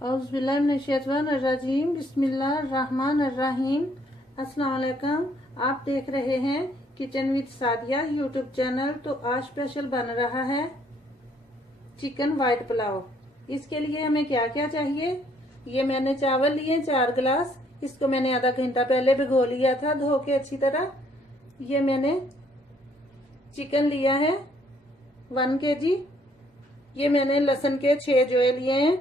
औज़ुबिल्लाहिमिनश्शैतानिर्रजीम बिस्मिल्लाहिर्रहमानिर्रहीम। अस्सलाम वालेकुम। आप देख रहे हैं kitchen with Sadia YouTube channel. तो आज स्पेशल बन रहा है चिकन वाइट पुलाव। इसके लिए हमें क्या क्या चाहिए, ये मैंने चावल लिए 4 गिलास। इसको मैंने आधा घंटा पहले भिगो लिया था धो के अच्छी तरह। ये मैंने चिकन लिया है 1 kg। ये मैंने लहसुन के 6 जोए लिए हैं।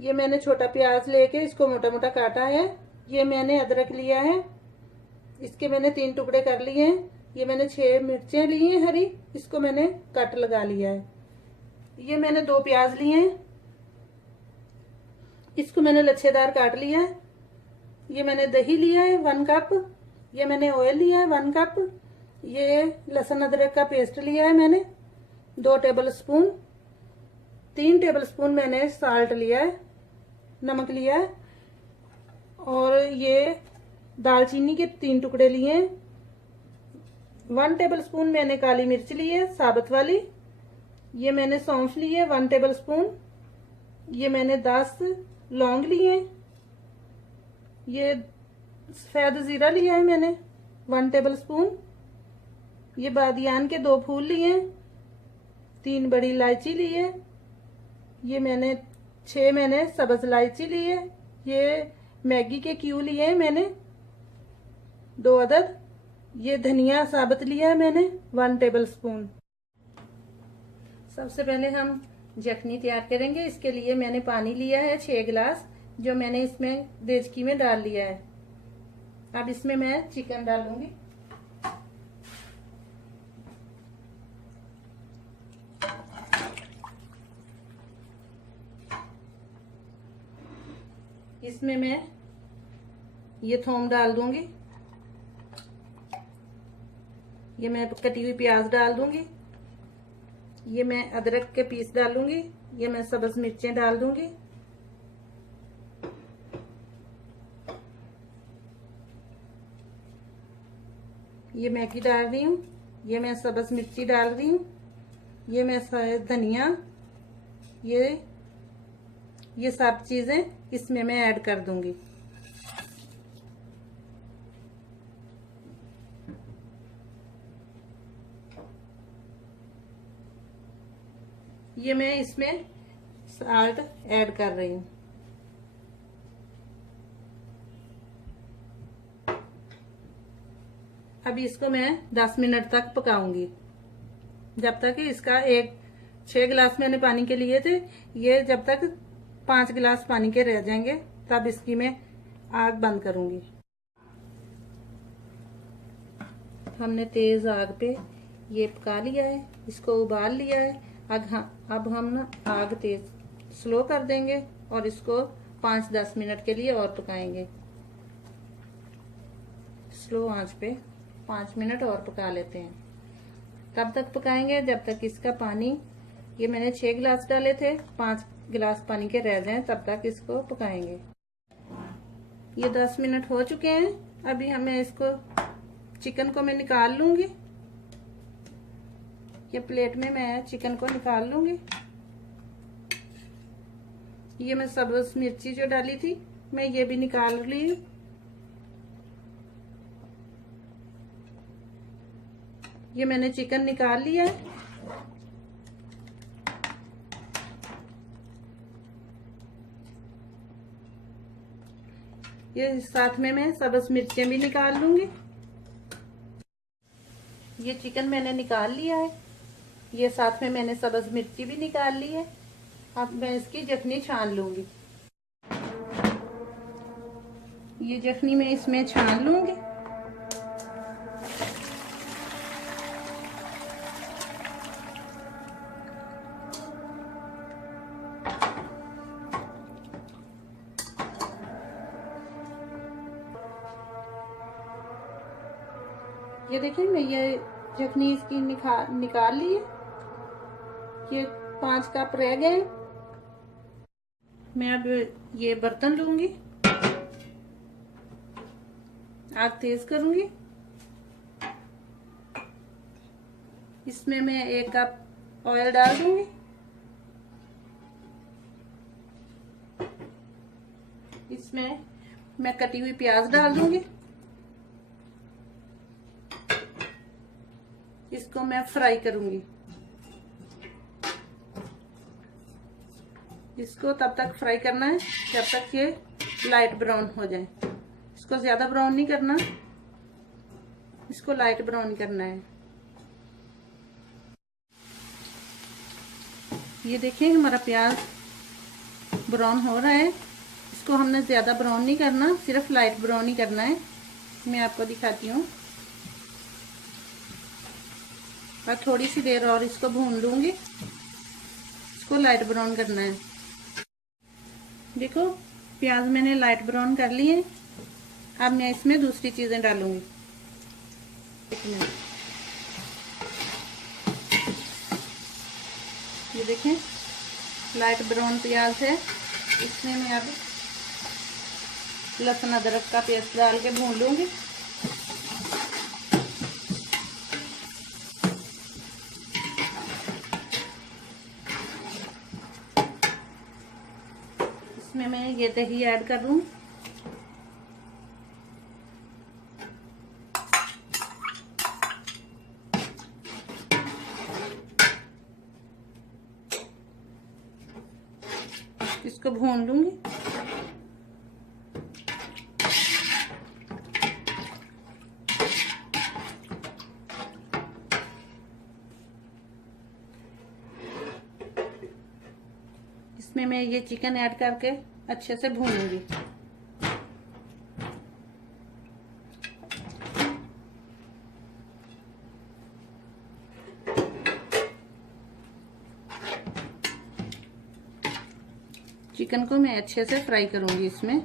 ये मैंने छोटा प्याज लेके इसको मोटा मोटा काटा है। ये मैंने अदरक लिया है, इसके मैंने 3 टुकड़े कर लिए हैं। ये मैंने 6 मिर्चें ली हैं हरी, इसको मैंने कट लगा लिया है। ये मैंने 2 प्याज लिए हैं, इसको मैंने लच्छेदार काट लिया है। ये मैंने दही लिया है 1 कप। ये मैंने ऑयल लिया है 1 कप। ये लहसुन अदरक का पेस्ट लिया है मैंने 2 टेबल स्पून। 3 टेबल स्पून मैंने साल्ट लिया है, नमक लिया है। और ये दालचीनी के 3 टुकड़े लिए हैं। 1 टेबल स्पून मैंने काली मिर्च ली है साबुत वाली। ये मैंने सौंफ ली है 1 टेबल स्पून। ये मैंने 10 लौंग लिए हैं। ये सफेद जीरा लिया है मैंने 1 टेबल स्पून। ये बादियान के 2 फूल लिए हैं। 3 बड़ी इलायची ली है। ये मैंने 6 मैंने सब्ज इलायची ली है। ये मैगी के क्यूब लिए हैं मैंने 2 अदद। ये धनिया साबुत लिया है मैंने 1 टेबल स्पून। सबसे पहले हम यखनी तैयार करेंगे। इसके लिए मैंने पानी लिया है 6 गिलास, जो मैंने इसमें देचकी में डाल लिया है। अब इसमें मैं चिकन डालूंगी। इसमें मैं ये थोम डाल दूंगी। ये मैं कटी हुई प्याज डाल दूंगी। ये मैं अदरक के पीस डालूंगी। ये मैं सब्ज मिर्चें डाल दूंगी। ये मैगी डाल रही हूँ। ये मैं सब्ज मिर्ची डाल रही हूँ। ये मैं धनिया, ये सब चीजें इसमें मैं ऐड कर दूंगी। ये मैं इसमें साल्ट ऐड कर रही हूँ। अब इसको मैं 10 मिनट तक पकाऊंगी, जब तक इसका 6 गिलास मैंने पानी के लिए थे, ये जब तक 5 गिलास पानी के रह जाएंगे तब इसकी मैं आग बंद करूंगी। हमने तेज आग पे ये पका लिया है, इसको उबाल लिया है। अब हम ना आग तेज स्लो कर देंगे और इसको 5-10 मिनट के लिए और पकाएंगे। स्लो आंच पे 5 मिनट और पका लेते हैं। तब तक पकाएंगे जब तक इसका पानी, ये मैंने 6 गिलास डाले थे, 5 गिलास पानी के रह जाएं, तब तक इसको पकाएंगे। ये 10 मिनट हो चुके हैं। अभी हमें इसको चिकन को मैं निकाल लूंगी। ये प्लेट में मैं चिकन को निकाल लूंगी। ये मैं सब्ज मिर्ची जो डाली थी मैं ये भी निकाल ली। ये मैंने चिकन निकाल लिया है। ये साथ में मैं सब्ज मिर्चें भी निकाल लूंगी। ये चिकन मैंने निकाल लिया है। ये साथ में मैंने सब्ज मिर्ची भी निकाल ली है। अब मैं इसकी यखनी छान लूंगी। ये यखनी मैं इसमें छान लूंगी। ये देखिए मैं ये यखनी इसकी निकाल ली है। ये 5 कप रह गए। मैं अब ये बर्तन लूंगी, आग तेज करूंगी। इसमें मैं 1 कप ऑयल डाल दूंगी। इसमें मैं कटी हुई प्याज डाल दूंगी। इसको मैं फ्राई करूंगी। इसको तब तक फ्राई करना है जब तक ये लाइट ब्राउन हो जाए। इसको ज्यादा ब्राउन नहीं करना, इसको लाइट ब्राउन करना है। ये देखिए हमारा प्याज ब्राउन हो रहा है। इसको हमने ज्यादा ब्राउन नहीं करना, सिर्फ लाइट ब्राउन ही करना है। मैं आपको दिखाती हूँ। और थोड़ी सी देर और इसको भून लूंगी। इसको लाइट ब्राउन करना है। देखो प्याज मैंने लाइट ब्राउन कर लिए। अब मैं इसमें दूसरी चीजें डालूंगी। ये देखें लाइट ब्राउन प्याज है। इसमें मैं अब लहसुन अदरक का पेस्ट डाल के भून लूंगी। इसमें मैं ये दही ऐड कर लूं। इसको भून लूंगी। इसमें मैं ये चिकन ऐड करके अच्छे से भूनूंगी। चिकन को मैं अच्छे से फ्राई करूंगी इसमें।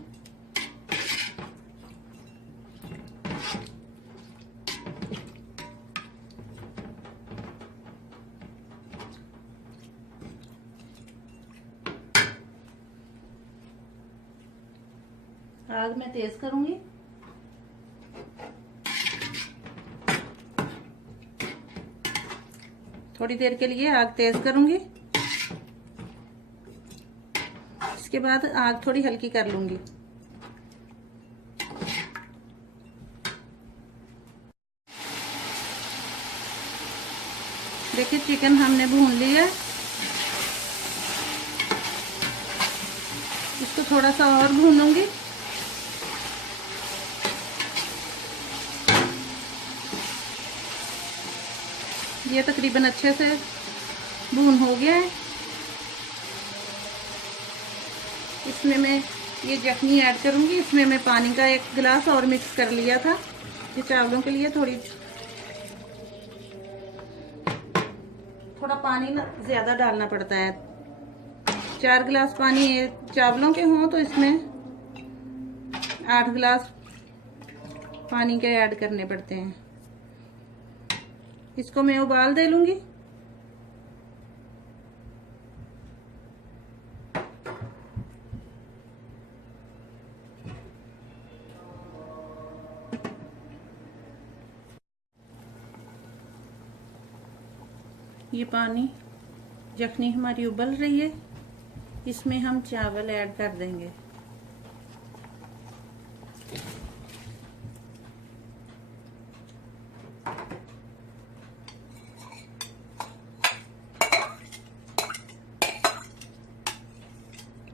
आग मैं तेज करूंगी। थोड़ी देर के लिए आग तेज करूंगी। इसके बाद आग थोड़ी हल्की कर लूंगी। देखिए चिकन हमने भून लिया। इसको थोड़ा सा और भूनूंगी। ये तकरीबन अच्छे से भून हो गया है। इसमें मैं ये यखनी ऐड करूंगी। इसमें मैं पानी का 1 गिलास और मिक्स कर लिया था। ये चावलों के लिए थोड़ा पानी ना ज्यादा डालना पड़ता है। 4 गिलास पानी चावलों के हों तो इसमें 8 गिलास पानी के ऐड करने पड़ते हैं। इसको मैं उबाल दे लूंगी। ये पानी यखनी हमारी उबल रही है। इसमें हम चावल ऐड कर देंगे।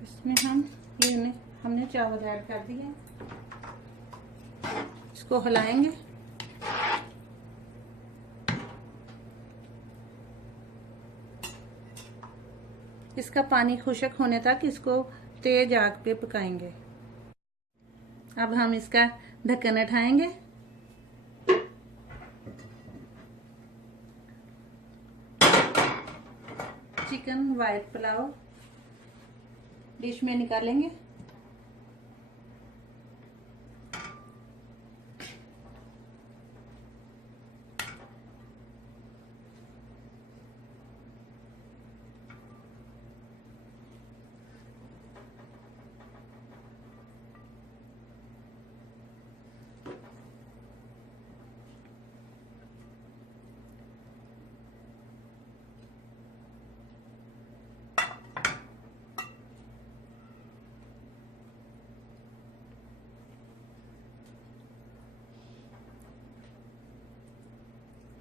इसमें हमने चावल ऐड कर दिए। इसको हिलाएंगे। इसका पानी खुश्क होने तक इसको तेज आग पे पकाएंगे। अब हम इसका ढक्कन उठाएंगे। चिकन वाइट पुलाव डिश में निकालेंगे।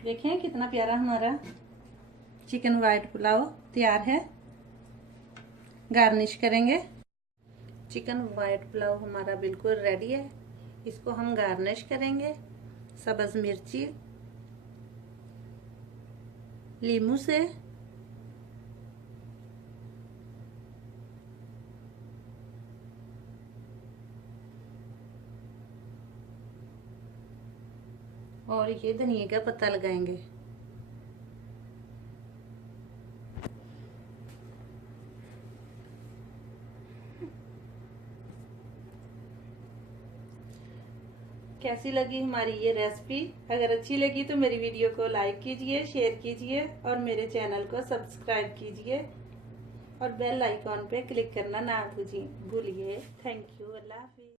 देखें कितना प्यारा हमारा चिकन वाइट पुलाव तैयार है। गार्निश करेंगे। चिकन वाइट पुलाव हमारा बिल्कुल रेडी है। इसको हम गार्निश करेंगे सब्ज मिर्ची, नींबू से। और ये धनिया का पत्ता लगाएंगे। कैसी लगी हमारी ये रेसिपी? अगर अच्छी लगी तो मेरी वीडियो को लाइक कीजिए, शेयर कीजिए और मेरे चैनल को सब्सक्राइब कीजिए और बेल आइकॉन पे क्लिक करना ना भूलिए। Thank you. Allah Hafiz.